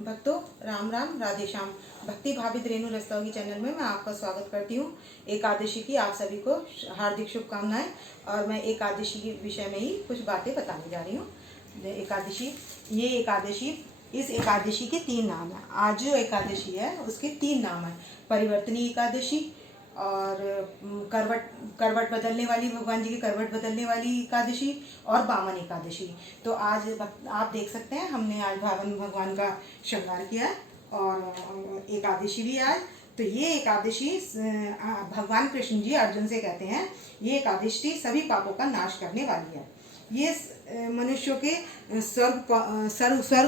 भक्तों, राम राम, राधे श्याम। भक्ति भावित रेणु रस्तोगी चैनल में मैं आपका स्वागत करती हूँ। एकादशी की आप सभी को हार्दिक शुभकामनाएं। और मैं एकादशी के विषय में ही कुछ बातें बताने जा रही हूँ। इस एकादशी के 3 नाम हैं। आज जो एकादशी है उसके 3 नाम हैं। परिवर्तनी एकादशी और करवट बदलने वाली, भगवान जी की करवट बदलने वाली एकादशी और वामन एकादशी। तो आज आप देख सकते हैं हमने आज भगवान का श्रृंगार किया है और एकादशी भी आज। तो ये एकादशी भगवान कृष्ण जी अर्जुन से कहते हैं, ये एकादशी सभी पापों का नाश करने वाली है। ये मनुष्यों के स्वर्ग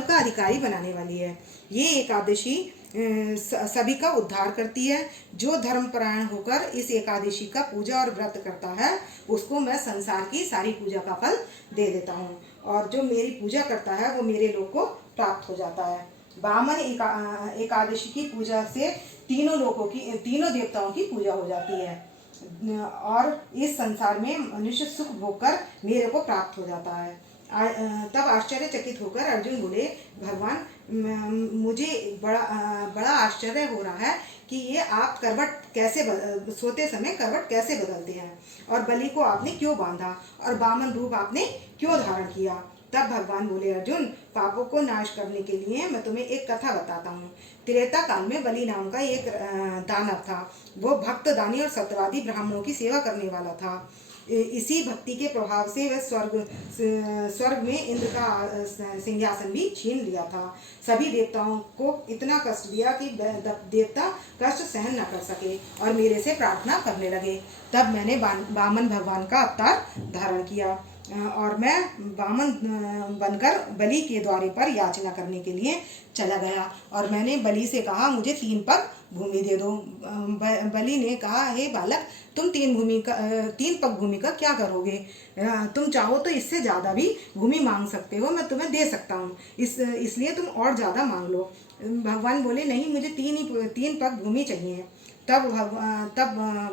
का अधिकारी बनाने वाली है। ये एकादशी सभी का उद्धार करती है। जो धर्मपरायण होकर इस एकादशी का पूजा और व्रत करता है उसको मैं संसार की सारी पूजा का फल दे देता हूँ, और जो मेरी पूजा करता है वो मेरे लोक को प्राप्त हो जाता है। वामन एकादशी की पूजा से तीनों देवताओं की पूजा हो जाती है और इस संसार में मनुष्य सुख भोगकर मेरे को प्राप्त हो जाता है। तब आश्चर्यचकित होकर अर्जुन बोले, भगवान मुझे बड़ा आश्चर्य हो रहा है कि ये आप सोते समय करवट कैसे बदलते हैं, और बलि को आपने क्यों बांधा और वामन रूप आपने क्यों धारण किया। तब भगवान बोले, अर्जुन, पापों को नाश करने के लिए मैं तुम्हें एक कथा बताता हूँ। त्रेता काल में बलि नाम का एक दानव था। वो भक्त, दानी और सत्यवादी ब्राह्मणों की सेवा करने वाला था। इसी भक्ति के प्रभाव से वह स्वर्ग में इंद्र का सिंहासन भी छीन लिया था। सभी देवताओं को इतना कष्ट दिया कि देवता कष्ट सहन न कर सके और मेरे से प्रार्थना करने लगे। तब मैंने वामन भगवान का अवतार धारण किया और मैं वामन बनकर बलि के द्वारे पर याचना करने के लिए चला गया। और मैंने बलि से कहा, मुझे 3 पग भूमि दे दो। बलि ने कहा, हे बालक, तुम 3 पग भूमि का क्या करोगे? तुम चाहो तो इससे ज़्यादा भी भूमि मांग सकते हो, मैं तुम्हें दे सकता हूँ, इसलिए तुम और ज़्यादा मांग लो। भगवान बोले, नहीं, मुझे 3 पग भूमि चाहिए। तब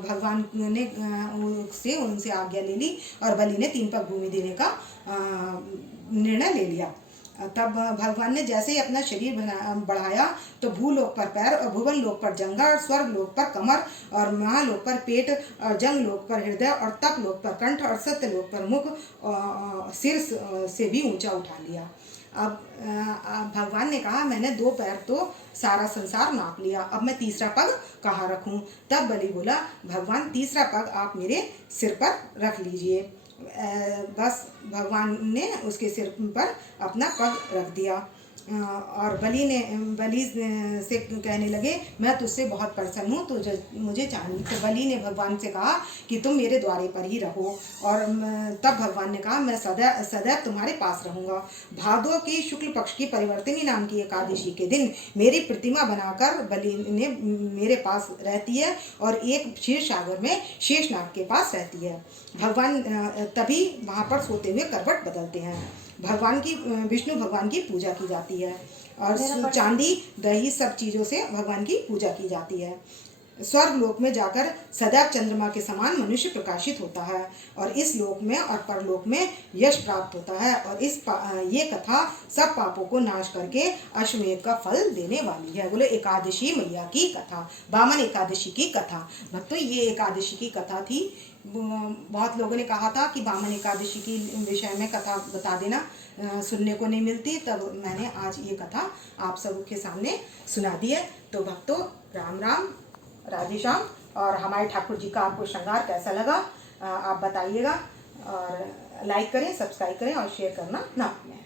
भगवान ने उनसे आज्ञा ले ली और बलि ने 3 पग भूमि देने का निर्णय ले लिया। तब भगवान ने जैसे ही अपना शरीर बढ़ाया तो भूलोक पर पैर और भुवन लोक पर जंघा और स्वर्ग लोक पर कमर और महालोक पर पेट और जंग लोक पर हृदय और तप लोक पर कंठ और सत्य लोक पर मुख और सिर से भी ऊंचा उठा लिया। अब भगवान ने कहा, मैंने 2 पैर तो सारा संसार नाप लिया, अब मैं 3रा पग कहाँ रखूं? तब बलि बोला, भगवान 3रा पग आप मेरे सिर पर रख लीजिए। बस भगवान ने उसके सिर पर अपना पग रख दिया और बलि से कहने लगे, मैं तुझसे बहुत प्रसन्न हूँ, तुझे मुझे चाहिए। तो बलि ने भगवान से कहा कि तुम मेरे द्वारे पर ही रहो। और तब भगवान ने कहा, मैं सदैव तुम्हारे पास रहूँगा। भादो की शुक्ल पक्ष की परिवर्तनी नाम की एकादशी के दिन मेरी प्रतिमा बनाकर बलि ने मेरे पास रहती है और एक क्षीर सागर में शेषनाग के पास रहती है। भगवान तभी वहाँ पर सोते हुए करवट बदलते हैं। विष्णु भगवान की पूजा की जाती है और चांदी, दही, सब चीज़ों से भगवान की पूजा की जाती है। स्वर्ग लोक में जाकर सदैव चंद्रमा के समान मनुष्य प्रकाशित होता है और इस लोक में और परलोक में यश प्राप्त होता है। और ये कथा सब पापों को नाश करके अश्वमेध का फल देने वाली है। बोले, एकादशी मैया की कथा, वामन एकादशी की कथा। भक्तों, ये एकादशी की कथा थी। बहुत लोगों ने कहा था कि वामन एकादशी की विषय में कथा बता देना, सुनने को नहीं मिलती, तब मैंने आज ये कथा आप सबके सामने सुना दी है। तो भक्तों, राम राम, राधे श्याम। और हमारे ठाकुर जी का आपको श्रृंगार कैसा लगा आप बताइएगा, और लाइक करें, सब्सक्राइब करें और शेयर करना ना भूलें।